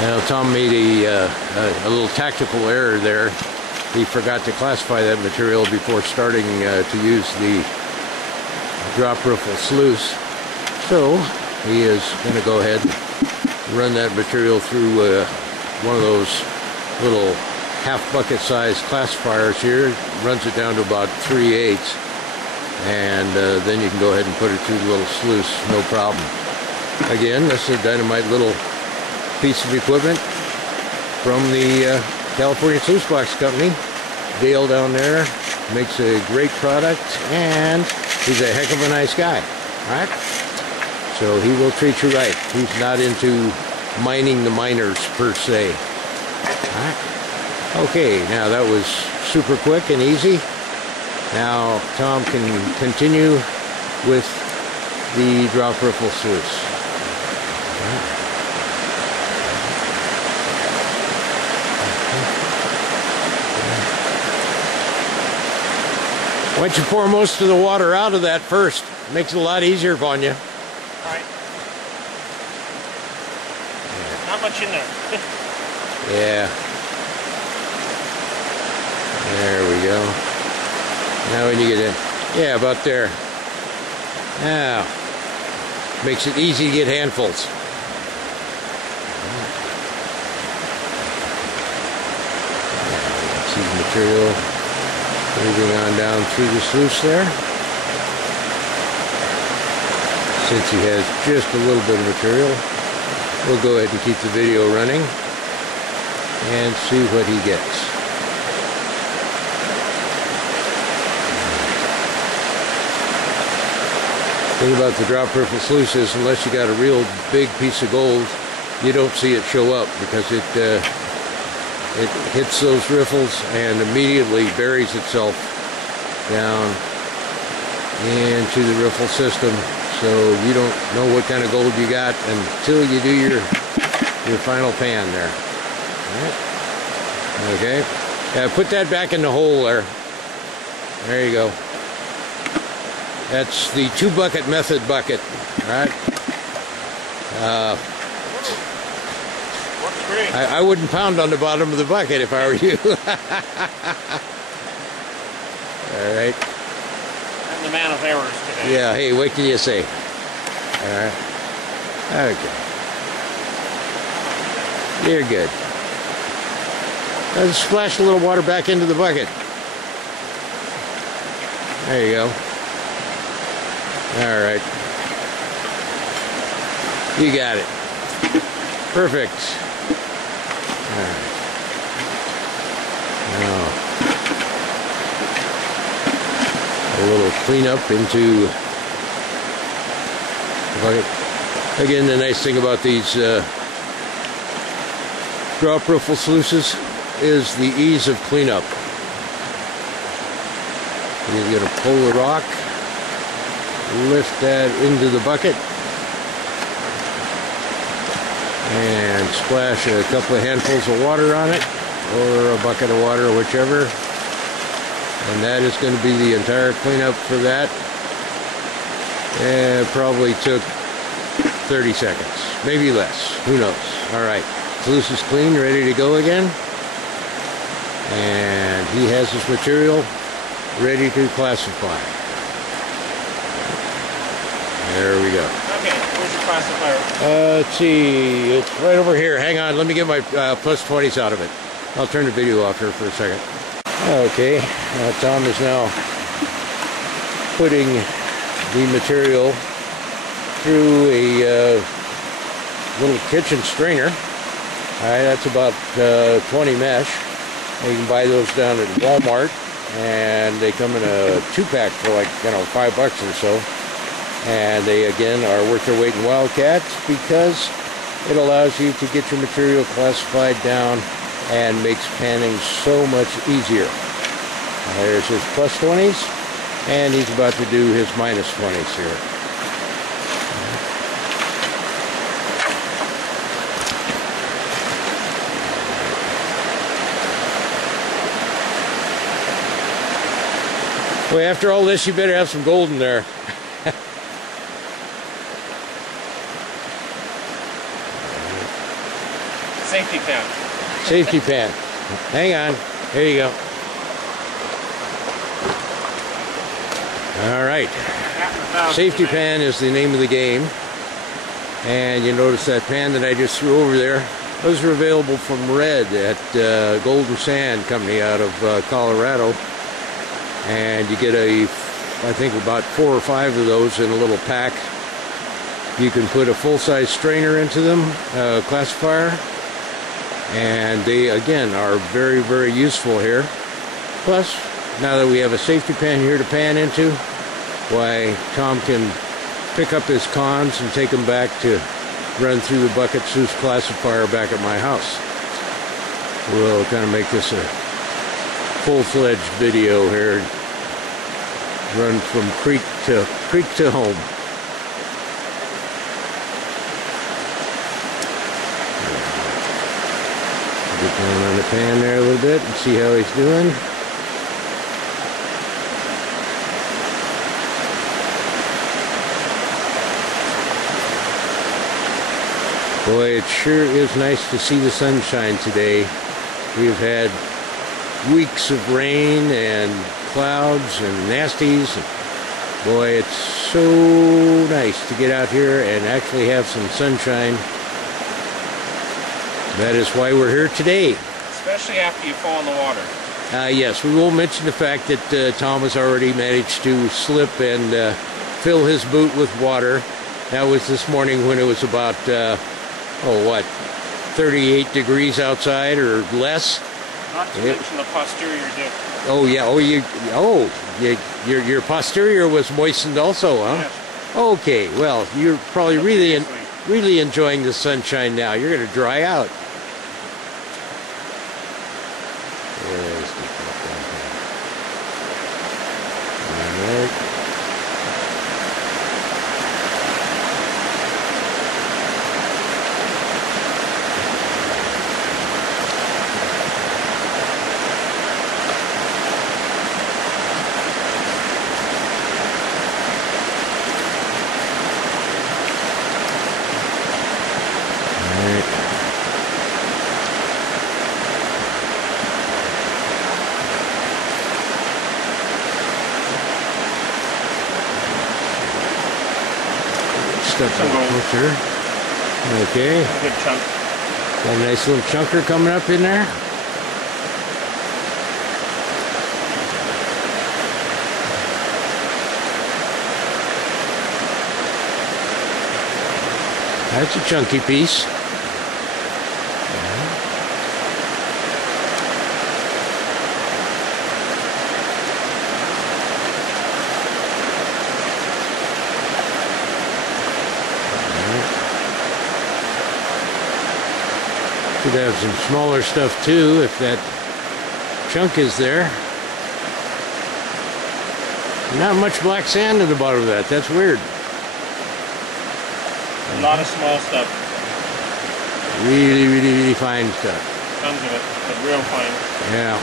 Now, Tom made a little tactical error there. He forgot to classify that material before starting to use the drop riffle sluice. So he is going to go ahead and run that material through one of those little half bucket size classifiers here. Runs it down to about 3/8, and then you can go ahead and put it through the little sluice, no problem. Again, this is a dynamite little piece of equipment from the California Sluice Box Company. Dale down there makes a great product, and he's a heck of a nice guy, right? So he will treat you right. He's not into mining the miners per se. Right? Okay, now that was super quick and easy. Now Tom can continue with the drop riffle sluice. Right? Why don't you pour most of the water out of that first? Makes it a lot easier on you. All right. Yeah. Not much in there. Yeah. There we go. Now when you get in. Yeah, about there. Now. Makes it easy to get handfuls. See the material moving on down through the sluice there. Since he has just a little bit of material, we'll go ahead and keep the video running and see what he gets. The thing about the drop riffle sluice is, unless you got a real big piece of gold, you don't see it show up, because it hits those riffles and immediately buries itself down into the riffle system. So you don't know what kind of gold you got until you do your final pan there. All right. Okay. Put that back in the hole there. There you go. That's the 2-bucket method bucket. All right. I wouldn't pound on the bottom of the bucket if I were you. All right. I'm the man of errors today. Yeah, hey, what can you say? All right. Okay. You're good. Let's splash a little water back into the bucket. There you go. All right. You got it. Perfect. All right. Now, a little cleanup into the bucket. Again, the nice thing about these drop riffle sluices is the ease of cleanup. You're going to pull the rock, lift that into the bucket, and splash a couple of handfuls of water on it, or a bucket of water, whichever. And that is going to be the entire cleanup for that. And it probably took 30 seconds, maybe less, who knows. All right, sluice is clean, ready to go again. And he has his material ready to classify. There we go. Okay, where's your classifier? Let's see, it's right over here. Hang on, let me get my plus 20s out of it. I'll turn the video off here for a second. Okay, Tom is now putting the material through a little kitchen strainer. All right, that's about 20 mesh. You can buy those down at Walmart, and they come in a 2-pack for like, $5 or so. And they, again, are worth their weight in Wildcats, because it allows you to get your material classified down and makes panning so much easier. There's his plus 20s, and he's about to do his minus 20s here. Boy, after all this, you better have some gold in there. Safety pan. Safety pan. Hang on. There you go. All right. Safety pan is the name of the game. And you notice that pan that I just threw over there, those are available from Red at Golden Sand Company out of Colorado. And you get I think about 4 or 5 of those in a little pack. You can put a full-size strainer into them, classifier. And they, again, are very, very useful here. Plus, now that we have a safety pan here to pan into, why, Tom can pick up his cons and take them back to run through the bucket sluice classifier back at my house. We'll kind of make this a full-fledged video here. Run from creek to home. Get down on the pan there a little bit and see how he's doing. Boy, it sure is nice to see the sunshine today. We've had weeks of rain and clouds and nasties. Boy, it's so nice to get out here and actually have some sunshine. That is why we're here today. Especially after you fall in the water. Yes, we won't mention the fact that Tom has already managed to slip and fill his boot with water. That was this morning when it was about, 38 degrees outside or less. Not to mention the posterior dip. Oh yeah. Your posterior was moistened also, huh? Yes. Okay. Well, you're probably really enjoying the sunshine now. You're going to dry out. All right. Step closer. Okay. A good chunk. Got a nice little chunker coming up in there. That's a chunky piece. Could have some smaller stuff too if that chunk is there. Not much black sand at the bottom of that. That's weird. A lot of small stuff. Really, really, really fine stuff. Tons of it, but real fine. Yeah.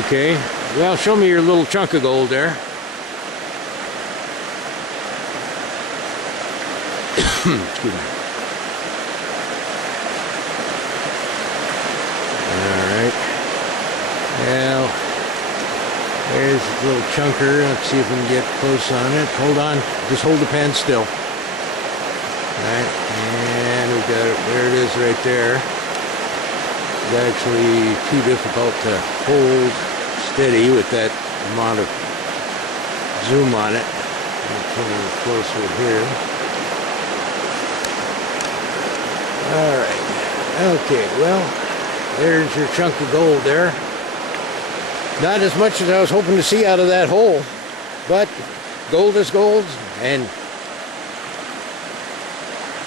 Okay. Well, show me your little chunk of gold there. Excuse me. Well, there's a little chunker. Let's see if we can get close on it. Hold on. Just hold the pan still. Alright, and we got it. There it is right there. It's actually too difficult to hold steady with that amount of zoom on it. I'll come in closer here. Alright. Okay, well, there's your chunk of gold there. Not as much as I was hoping to see out of that hole, but gold is gold, and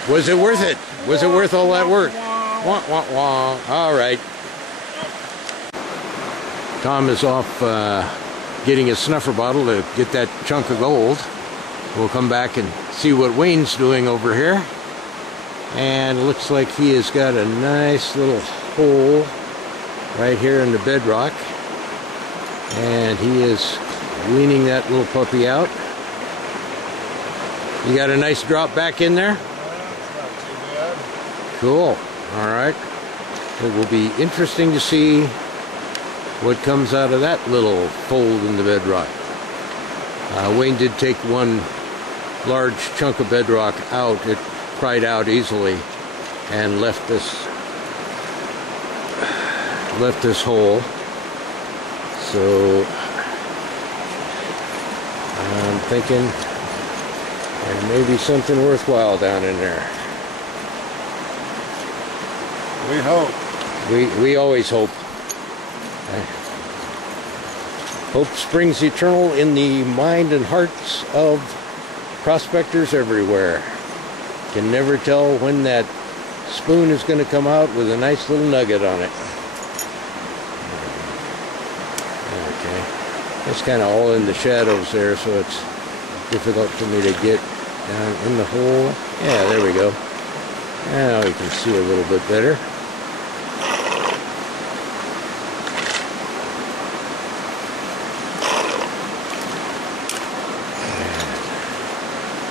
was it worth it? Was it worth all that work? Wah, wah, wah. All right. Tom is off getting his snuffer bottle to get that chunk of gold. We'll come back and see what Wayne's doing over here. And it looks like he has got a nice little hole right here in the bedrock. And he is weaning that little puppy out. You got a nice drop back in there? That's not too bad. Cool. All right. It will be interesting to see what comes out of that little fold in the bedrock. Wayne did take one large chunk of bedrock out. It pried out easily and left this hole. So I'm thinking there may be something worthwhile down in there. We hope. We always hope. Hope springs eternal in the mind and hearts of prospectors everywhere. Can never tell when that spoon is going to come out with a nice little nugget on it. Okay. It's kind of all in the shadows there, so it's difficult for me to get down in the hole. Yeah, there we go. Now we can see a little bit better.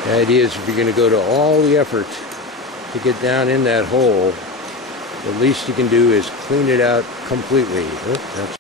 The idea is if you're going to go to all the effort to get down in that hole, the least you can do is clean it out completely. Oh, that's